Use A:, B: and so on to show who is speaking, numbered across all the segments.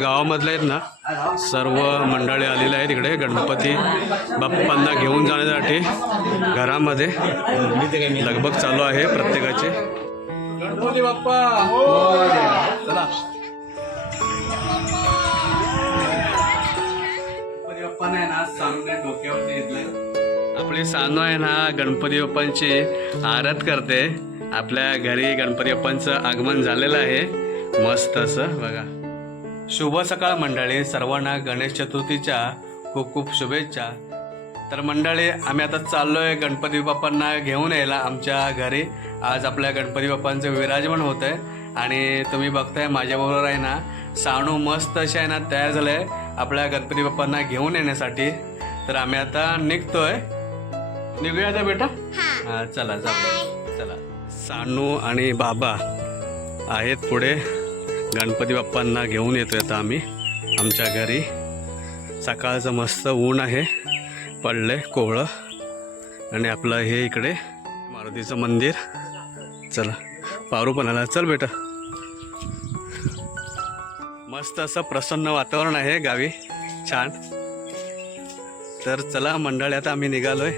A: गावामधले आहेत ना सर्व मंडळी आलेले आहेत इकडे गणपती बाप्पांना घेऊन जाण्यासाठी घरामध्ये. लगबग चालू आहे प्रत्येकाचे. गणपती बाप्पा! आपली सानू आहे ना गणपती बाप्पांची आरत करते. आपल्या घरी गणपती बाप्पांचं आगमन झालेलं आहे. मस्त असं बघा. शुभ सकाळ मंडळी सर्वांना गणेश चतुर्थीच्या खूप खूप शुभेच्छा. तर मंडळी आम्ही आता चाललोय गणपती बाप्पांना घेऊन यायला आमच्या घरी. आज आपल्या गणपती बाप्पांचं विराजमान होत आहे आणि तुम्ही बघताय माझ्याबरोबर आहे ना साणू मस्त अशी आहे ना तयार झालंय आपल्या गणपती बाप्पांना घेऊन येण्यासाठी. तर आम्ही आता निघतोय. निघूया आता बेटा? हा. चला जाऊ चला. सानू आणि बाबा आहेत पुढे. गणपती बाप्पांना घेऊन येतो आता आम्ही. आमच्या घरी सकाळचं मस्त ऊन आहे. पडलंय कोवळं. आणि आपलं हे इकडे मारुतीचं मंदिर. चला पारू पण आला. चल बेटा. मस्त असं प्रसन्न वातावरण आहे गावी. छान. तर चला मंडळी आता आम्ही निघालोय.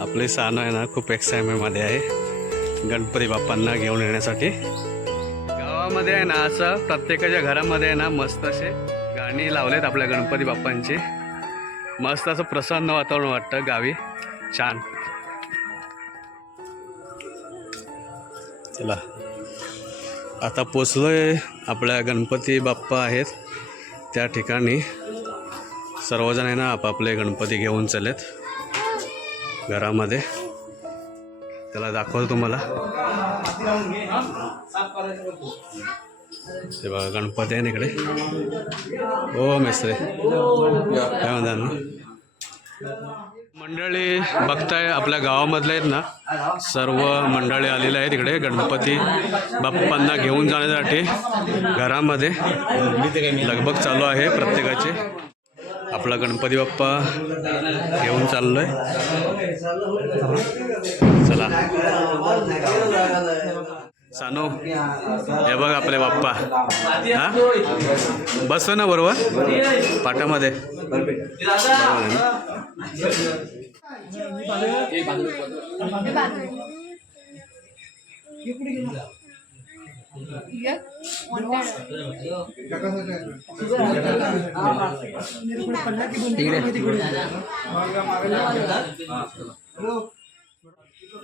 A: आपले सण आहे ना खूप एक्साइटमेंटमध्ये आहे. गणपती बाप्पांना घेऊन येण्यासाठी. गावामध्ये आहे ना असं प्रत्येकाच्या घरामध्ये आहे ना मस्त असे गाणी लावलेत आपल्या गणपती बाप्पांची. मस्त असं प्रसन्न वातावरण वाटतं गावी. छान. चला. आता पोचलोय आपल्या गणपती बाप्पा आहेत. त्या ठिकाणी सर्वजण आहे ना आपापले गणपती घेऊन चलेत घरामध्ये. त्याला दाखवतो तुम्हाला. ते बघा गणपती आहे ना इकडे. हो मिस्त्रे. काय म्हणतात ना मंडळी बघताय आपल्या गावामधले आहेत ना सर्व मंडळी आलेले आहेत इकडे. गणपती बाप्पांना घेऊन जाण्यासाठी घरामध्ये. लगबग चालू आहे प्रत्येकाचे. आपला गणपती बाप्पा घेऊन चाललो आहे चला. सानू हे बघ आपले बाप्पा. हा? बसव ना बरोबर. ना?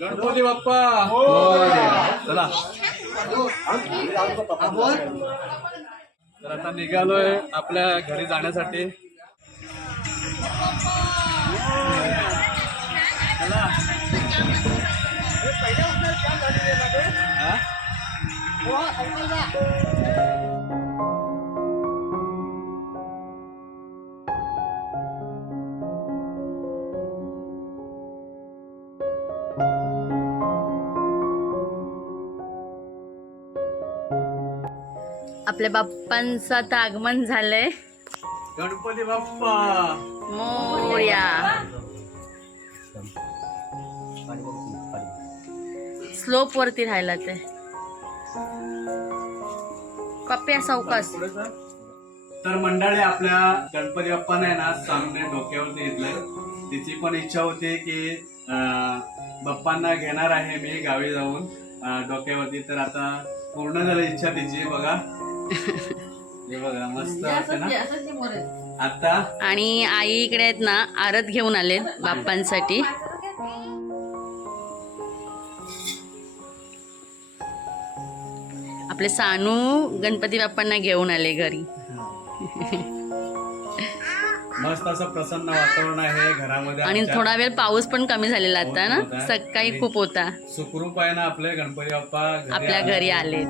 A: गणपती बाप्पा. चला. तर आता निघालोय आपल्या घरी जाण्यासाठी. चला. हा?
B: आपल्या बाप्पांचं आता आगमन झालंय.
A: गणपती बाप्पा.
B: मोर्या. स्लोप वरती राहिला ते. कप्प्या सावकाश
A: तर मंडळी आपल्या गणपती बाप्पाने ना सामने डोक्यावरती घेतलंय तिची पण इच्छा होती की बाप्पांना घेणार आहे मी गावी जाऊन. डोक्यावरती तर आता पूर्ण झाली इच्छा तिची बघा. हे बघा मस्त वाटतं ना. आता
B: आणि आई इकडे आहेत ना आरत घेऊन आले बाप्पांसाठी. आपले सानू गणपती बाप्पांना घेऊन आले घरी
A: मस्त असं प्रसन्न वातावरण आहे घरामध्ये
B: आणि. थोडा वेळ पाऊस पण कमी झालेला आता ना. सकाळी खूप होता
A: सुखरूप आहे ना आपले गणपती बाप्पा
B: आपल्या. घरी आले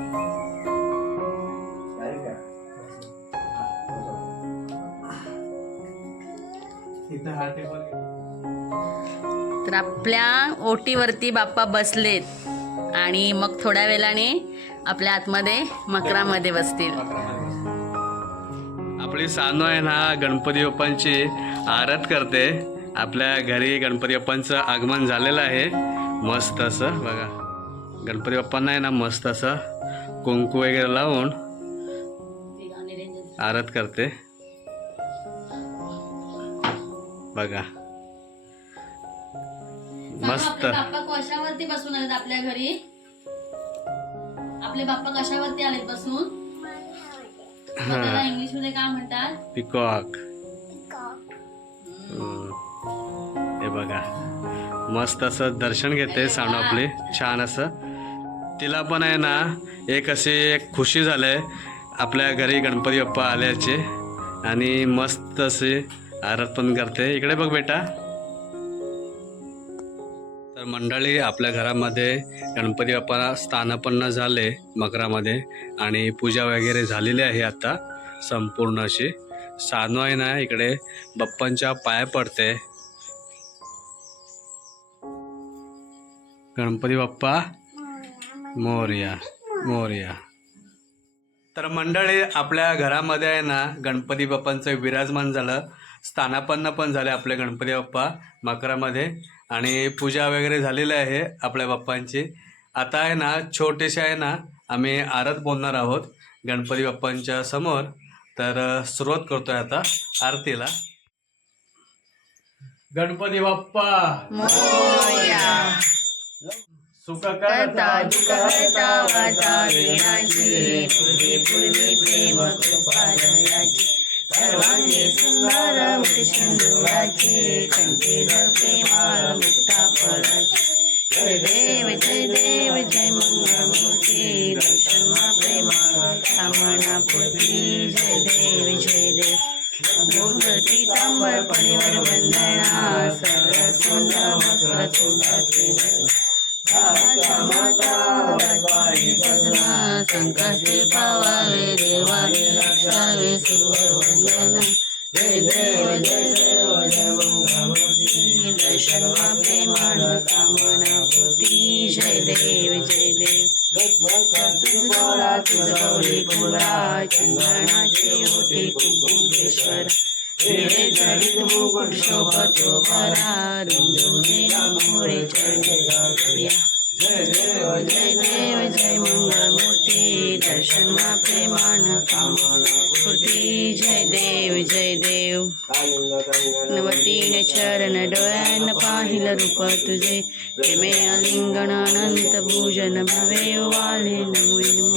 B: तर आपल्या ओटीवरती बाप्पा बसलेत आणि मग थोड्या वेळाने आपल्या आतमध्ये मकरामध्ये बसतील.
A: आपली सानू आहे ना गणपती बाप्पांची आरत करते. आपल्या घरी गणपती बाप्पांचं आगमन झालेलं आहे. मस्त असं बघा. गणपती बाप्पांना आहे ना मस्त असं कुंकू वगैरे लावून आरत करते. बघा. मस्त.
B: बसून आपल्या घरी. आपले बाप्पा कशावरती आलेत बसून? इंग्लिशमध्ये काय म्हणतात?
A: पिकॉक. हे बघा. मस्त असं दर्शन घेते सानू आपली. छान असं. तिला पण आहे ना एक अशी एक खुशी झालंय. आपल्या घरी गणपती बाप्पा आल्याचे. आणि मस्त असे आरत पण करते. इकडे बघ बेटा. मंडळी आपल्या घरामध्ये गणपती बाप्पा स्थानापन्न झाले मकरामध्ये आणि पूजा वगैरे झालेली आहे आता संपूर्ण अशी. सानू आहे ना इकडे बाप्पांच्या पाया पडते. गणपती बाप्पा मोर्या मोर्या. तर मंडळी आपल्या घरामध्ये आहे ना गणपती बाप्पांचं विराजमान झालं. स्थानापन्न पण झाले आपले गणपती बाप्पा मकरामध्ये. आणि पूजा वगैरे झालेली आहे आपल्या बाप्पांची. आता आहे ना छोटेसे आहे ना आम्ही आरत बोलणार आहोत गणपती बाप्पांच्या समोर. तर सुरुवात करतोय आता आरतीला. गणपती बाप्पा!
B: मोरया.
A: सुख
B: करता करता वाचा पूर्वी पूर्वी प्रेम कृपा सर्वांगी सुंदर मुख सिंधुराचे कंठी धरते माळ मुक्ता फळाची. जय देव जय देव जय मंगळमूर्ती दर्शन प्रेमा कामना पूर्ती जय देव जय देव. डोंगर पीतांबर परिवर वंदना सरळ सुंदर वक्र सुंदर माता सदना संकष्टी पावा रक्षावे सुरवर वंदना जय देव जय देव जय मंगळमूर्ती दर्शन मा प्रेमान कामना पूर्ती जय देव जय देव तुझ गौरा तुझ गौरी गोरा चंदनाचे ओटे कुंकुमेश्वर हिरे जडित मुकुट शोभतो भरा रुंदुने मोरे चरणे गाया जय देव जय मंगळमूर्ती दर्शन मा प्रेमान कामना पूर्ती जय देव जय देव। नवतीन चरण डोळ्यान पाहिलं रूप तुझे प्रेमे अलिंगण अनंत भूजन भवे वाले नमो नमो।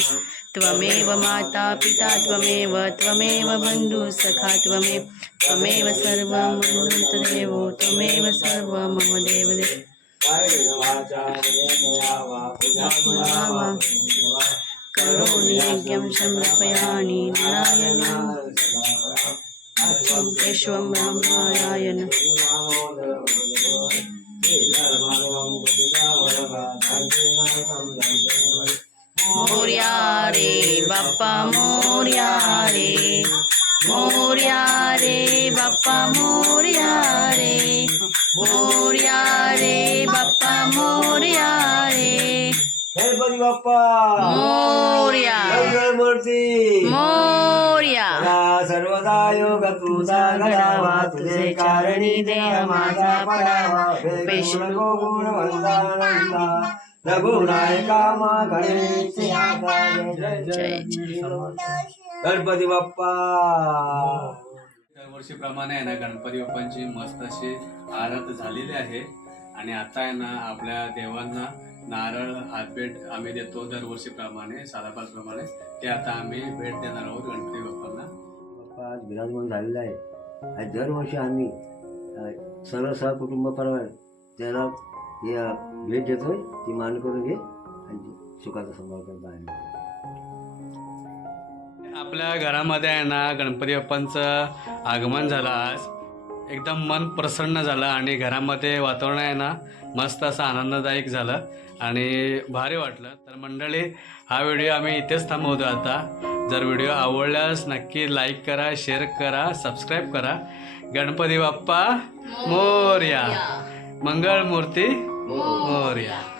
B: त्वमेव माता पिता त्वमेव त्वमेव बन्धु सखा त्वमेव त्वमेव सर्वं देवो त्वमेव सर्व मम देवदेव करोमि यज्ञं समर्पयामि नारायणं केशवं रामारायण मोर्या रे बाप्पा मोर्या रे मोर्या रे बाप्पा मोर्या
C: सदा योग तुझा घडावा तुझे कारणी देह माझा पडावा गुण गणेश गणपती बाप्पा
A: दरवर्षीप्रमाणे आहे ना गणपती बाप्पांची मस्त अशी आरत झालेली आहे. आणि आता आहे ना आपल्या देवांना नारळ हातभेट आम्ही देतो दरवर्षीप्रमाणे सालाबाजप्रमाणे ते आता आम्ही भेट देणार आहोत गणपती
C: बाप्पा विराजमान झालेला आहे आणि दरवर्षी आम्ही अ, सर्व सहकुटुंब परवान त्याला हे भेट देतोय ती मान करून घे आणि सुखाचा संभाव करता आहे
A: आपल्या घरामध्ये आहे ना गणपती बाप्पांचं आगमन झालं आज. एकदम मन प्रसन्न झालं आणि घरामध्ये वातावरण आहे ना मस्त असं आनंददायक झालं आणि भारी वाटलं. तर मंडळी हा व्हिडिओ आम्ही इथेच थांबवतो आता. जर व्हिडिओ आवडल्यास नक्की लाईक करा शेअर करा सबस्क्राईब करा. गणपती बाप्पा मोर्या. मंगळमूर्ती मोर्या.